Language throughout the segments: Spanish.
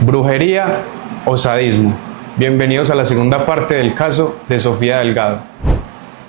Brujería o sadismo. Bienvenidos a la segunda parte del caso de Sofía Delgado.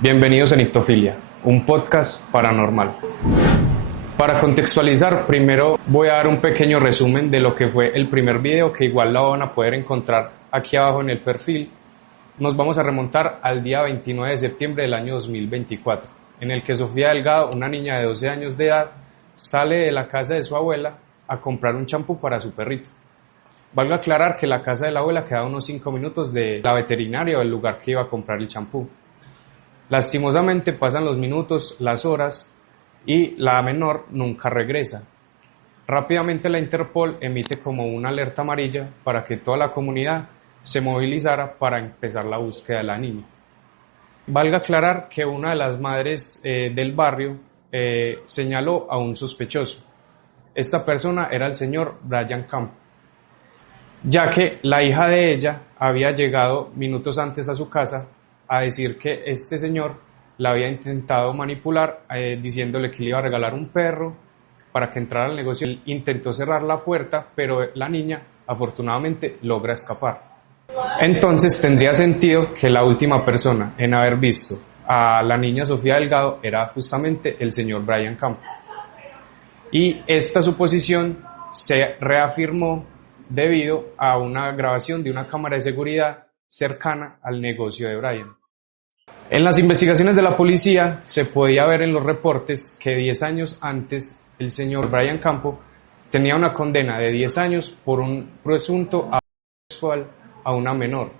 Bienvenidos a Nictofilia, un podcast paranormal. Para contextualizar, primero voy a dar un pequeño resumen de lo que fue el primer video, que igual lo van a poder encontrar aquí abajo en el perfil. Nos vamos a remontar al día 29 de septiembre del año 2024, en el que Sofía Delgado, una niña de 12 años de edad, sale de la casa de su abuela a comprar un champú para su perrito. Valga aclarar que la casa de la abuela quedaba a unos 5 minutos de la veterinaria o el lugar que iba a comprar el champú. Lastimosamente pasan los minutos, las horas y la menor nunca regresa. Rápidamente la Interpol emite como una alerta amarilla para que toda la comunidad se movilizara para empezar la búsqueda de la niña. Valga aclarar que una de las madres del barrio señaló a un sospechoso. Esta persona era el señor Brian Campos, ya que la hija de ella había llegado minutos antes a su casa a decir que este señor la había intentado manipular diciéndole que le iba a regalar un perro para que entrara al negocio. Él intentó cerrar la puerta, pero la niña afortunadamente logra escapar. Entonces tendría sentido que la última persona en haber visto a la niña Sofía Delgado era justamente el señor Brian Campos. Y esta suposición se reafirmó debido a una grabación de una cámara de seguridad cercana al negocio de Brian. En las investigaciones de la policía se podía ver en los reportes que 10 años antes el señor Brian Campos tenía una condena de 10 años por un presunto abuso sexual a una menor,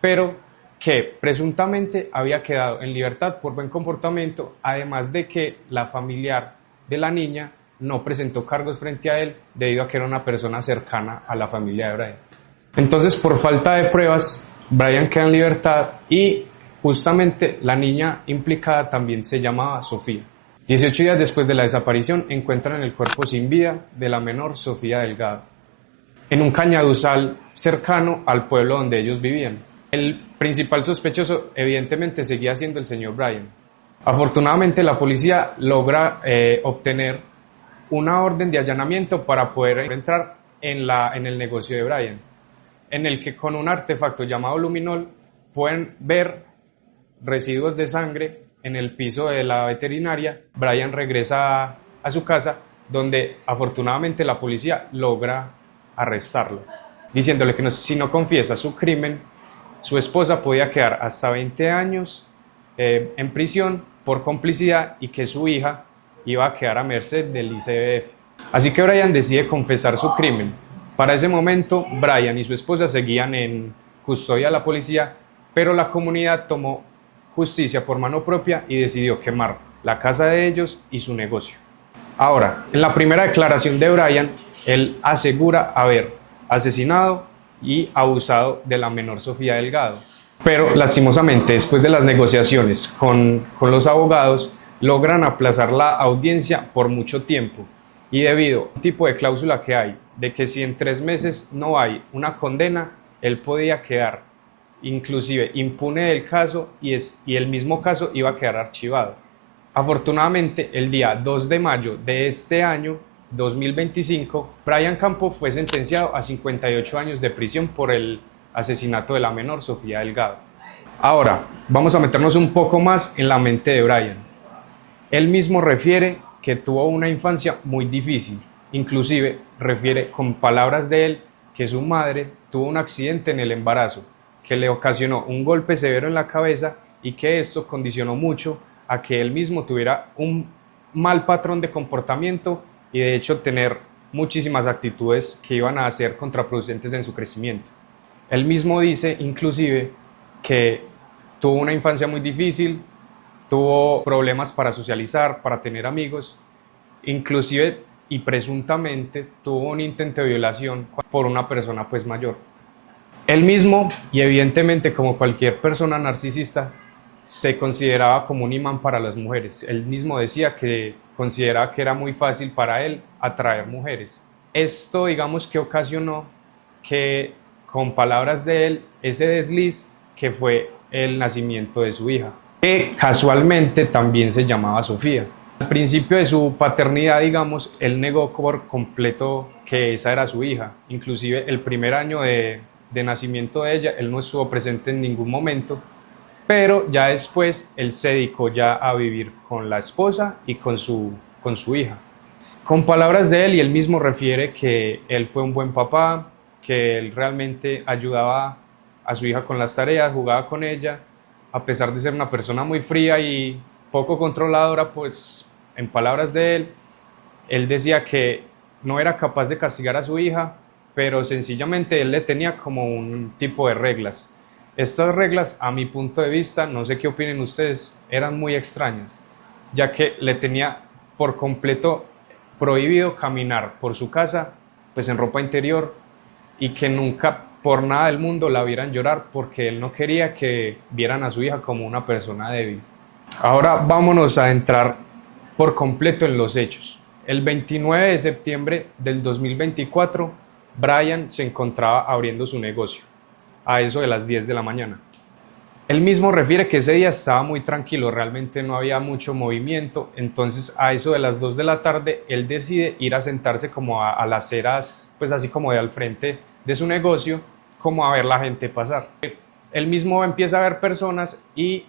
pero que presuntamente había quedado en libertad por buen comportamiento, además de que la familiar de la niña no presentó cargos frente a él debido a que era una persona cercana a la familia de Brian. Entonces, por falta de pruebas, Brian queda en libertad y justamente la niña implicada también se llamaba Sofía. 18 días después de la desaparición encuentran el cuerpo sin vida de la menor Sofía Delgado en un cañaduzal cercano al pueblo donde ellos vivían. El principal sospechoso evidentemente seguía siendo el señor Brian. Afortunadamente la policía logra obtener una orden de allanamiento para poder entrar en el negocio de Brian, en el que con un artefacto llamado luminol pueden ver residuos de sangre en el piso de la veterinaria. Brian regresa a su casa, donde afortunadamente la policía logra arrestarlo, diciéndole que si no confiesa su crimen, su esposa podía quedar hasta 20 años en prisión por complicidad y que su hija iba a quedar a merced del ICBF. Así que Brian decide confesar su crimen. Para ese momento, Brian y su esposa seguían en custodia de la policía, pero la comunidad tomó justicia por mano propia y decidió quemar la casa de ellos y su negocio. Ahora, en la primera declaración de Brian, él asegura haber asesinado y abusado de la menor Sofía Delgado. Pero lastimosamente, después de las negociaciones con los abogados, logran aplazar la audiencia por mucho tiempo, y debido a un tipo de cláusula que hay, de que si en 3 meses no hay una condena, él podía quedar inclusive impune del caso y el mismo caso iba a quedar archivado. Afortunadamente, el día 2 de mayo de este año 2025, Brian Campos fue sentenciado a 58 años de prisión por el asesinato de la menor Sofía Delgado. Ahora, vamos a meternos un poco más en la mente de Brian. Él mismo refiere que tuvo una infancia muy difícil, inclusive refiere con palabras de él que su madre tuvo un accidente en el embarazo, que le ocasionó un golpe severo en la cabeza y que esto condicionó mucho a que él mismo tuviera un mal patrón de comportamiento y de hecho tener muchísimas actitudes que iban a ser contraproducentes en su crecimiento. Él mismo dice inclusive que tuvo una infancia muy difícil, tuvo problemas para socializar, para tener amigos, inclusive y presuntamente tuvo un intento de violación por una persona pues mayor. Él mismo, y evidentemente como cualquier persona narcisista, se consideraba como un imán para las mujeres. Él mismo decía que consideraba que era muy fácil para él atraer mujeres. Esto, digamos, que ocasionó que, con palabras de él, ese desliz que fue el nacimiento de su hija, que casualmente también se llamaba Sofía. Al principio de su paternidad, digamos, él negó por completo que esa era su hija. Inclusive el primer año de nacimiento de ella, él no estuvo presente en ningún momento, pero ya después él se dedicó ya a vivir con la esposa y con su hija. Con palabras de él, y él mismo refiere que él fue un buen papá, que él realmente ayudaba a su hija con las tareas, jugaba con ella, a pesar de ser una persona muy fría y poco controladora, pues en palabras de él decía que no era capaz de castigar a su hija, pero sencillamente él le tenía como un tipo de reglas. Estas reglas, a mi punto de vista, no sé qué opinen ustedes, eran muy extrañas, ya que le tenía por completo prohibido caminar por su casa, pues en ropa interior, y que nunca por nada del mundo la vieran llorar porque él no quería que vieran a su hija como una persona débil. Ahora vámonos a entrar por completo en los hechos. El 29 de septiembre del 2024, Brian se encontraba abriendo su negocio, a eso de las 10 de la mañana. Él mismo refiere que ese día estaba muy tranquilo, realmente no había mucho movimiento, entonces a eso de las 2 de la tarde él decide ir a sentarse como a las aceras, pues así como de al frente de su negocio, como a ver la gente pasar. Él mismo empieza a ver personas y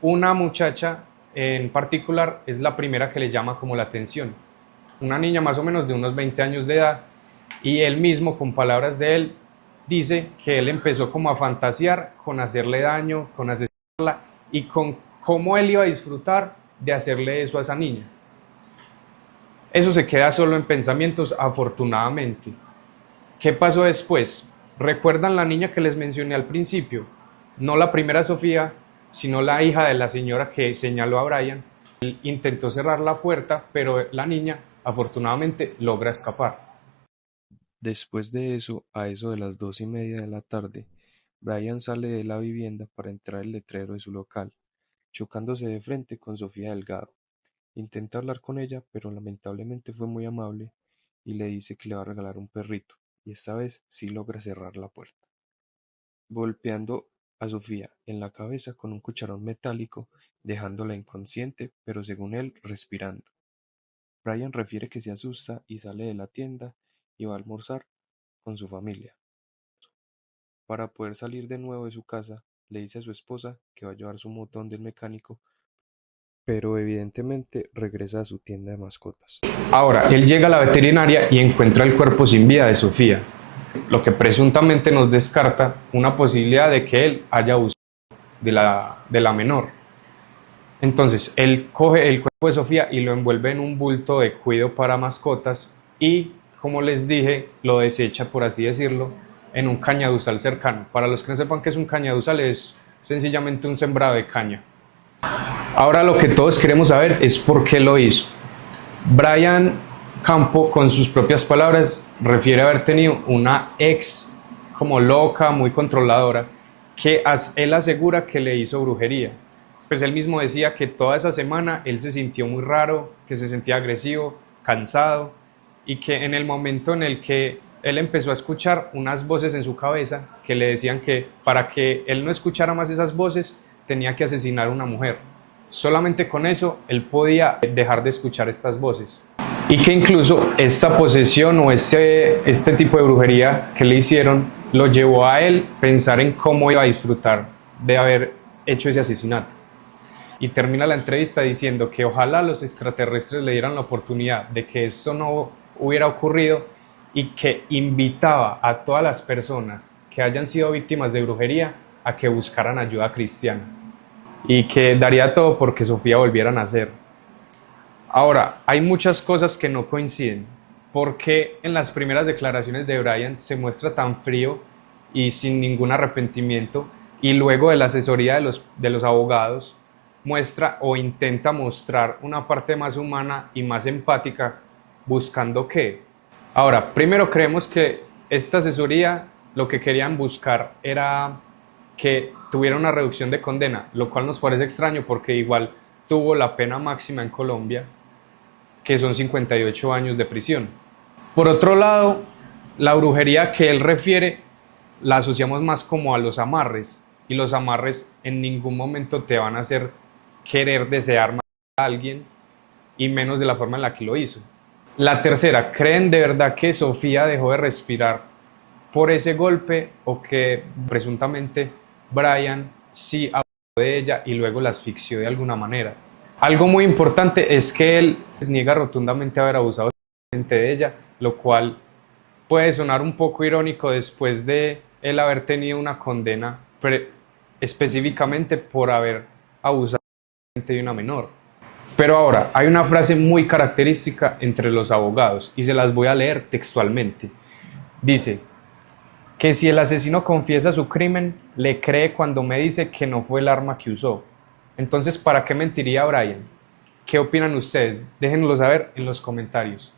una muchacha en particular es la primera que le llama como la atención. Una niña más o menos de unos 20 años de edad, y él mismo, con palabras de él, dice que él empezó como a fantasear con hacerle daño, con asesinarla y con cómo él iba a disfrutar de hacerle eso a esa niña. Eso se queda solo en pensamientos, afortunadamente. ¿Qué pasó después? ¿Recuerdan la niña que les mencioné al principio? No la primera Sofía, sino la hija de la señora que señaló a Brian. Él intentó cerrar la puerta, pero la niña afortunadamente logra escapar. Después de eso, a eso de las 2:30 de la tarde, Brian sale de la vivienda para entrar al letrero de su local, chocándose de frente con Sofía Delgado. Intenta hablar con ella, pero lamentablemente fue muy amable y le dice que le va a regalar un perrito, y esta vez sí logra cerrar la puerta, golpeando a Sofía en la cabeza con un cucharón metálico, dejándola inconsciente, pero según él respirando. Brian refiere que se asusta y sale de la tienda y va a almorzar con su familia. Para poder salir de nuevo de su casa, le dice a su esposa que va a llevar su moto donde el mecánico, pero evidentemente regresa a su tienda de mascotas. Ahora, él llega a la veterinaria y encuentra el cuerpo sin vida de Sofía, lo que presuntamente nos descarta una posibilidad de que él haya abusado de la menor. Entonces, él coge el cuerpo de Sofía y lo envuelve en un bulto de cuido para mascotas y, como les dije, lo desecha, por así decirlo, en un cañaduzal cercano. Para los que no sepan qué es un cañaduzal, es sencillamente un sembrado de caña. Ahora lo que todos queremos saber es por qué lo hizo. Brian Campo, con sus propias palabras, refiere haber tenido una ex como loca, muy controladora, que él asegura que le hizo brujería. Pues él mismo decía que toda esa semana él se sintió muy raro, que se sentía agresivo, cansado, y que en el momento en el que él empezó a escuchar unas voces en su cabeza que le decían que para que él no escuchara más esas voces tenía que asesinar a una mujer. Solamente con eso él podía dejar de escuchar estas voces. Y que incluso esta posesión o este tipo de brujería que le hicieron lo llevó a él pensar en cómo iba a disfrutar de haber hecho ese asesinato. Y termina la entrevista diciendo que ojalá los extraterrestres le dieran la oportunidad de que esto no hubiera ocurrido, y que invitaba a todas las personas que hayan sido víctimas de brujería a que buscaran ayuda cristiana, y que daría todo porque Sofía volviera a nacer. Ahora, hay muchas cosas que no coinciden. ¿Por qué en las primeras declaraciones de Brian se muestra tan frío y sin ningún arrepentimiento, y luego de la asesoría de los abogados muestra o intenta mostrar una parte más humana y más empática, buscando qué? Ahora, primero creemos que esta asesoría lo que querían buscar era que tuviera una reducción de condena, lo cual nos parece extraño porque igual tuvo la pena máxima en Colombia, que son 58 años de prisión. Por otro lado, la brujería que él refiere la asociamos más como a los amarres, y los amarres en ningún momento te van a hacer querer desear más a alguien, y menos de la forma en la que lo hizo. La tercera, ¿creen de verdad que Sofía dejó de respirar por ese golpe o que presuntamente Brian sí abusó de ella y luego la asfixió de alguna manera? Algo muy importante es que él niega rotundamente haber abusado de ella, lo cual puede sonar un poco irónico después de él haber tenido una condena específicamente por haber abusado de una menor. Pero ahora, hay una frase muy característica entre los abogados y se las voy a leer textualmente. Dice que si el asesino confiesa su crimen, le cree cuando me dice que no fue el arma que usó. Entonces, ¿para qué mentiría Brian? ¿Qué opinan ustedes? Déjenlo saber en los comentarios.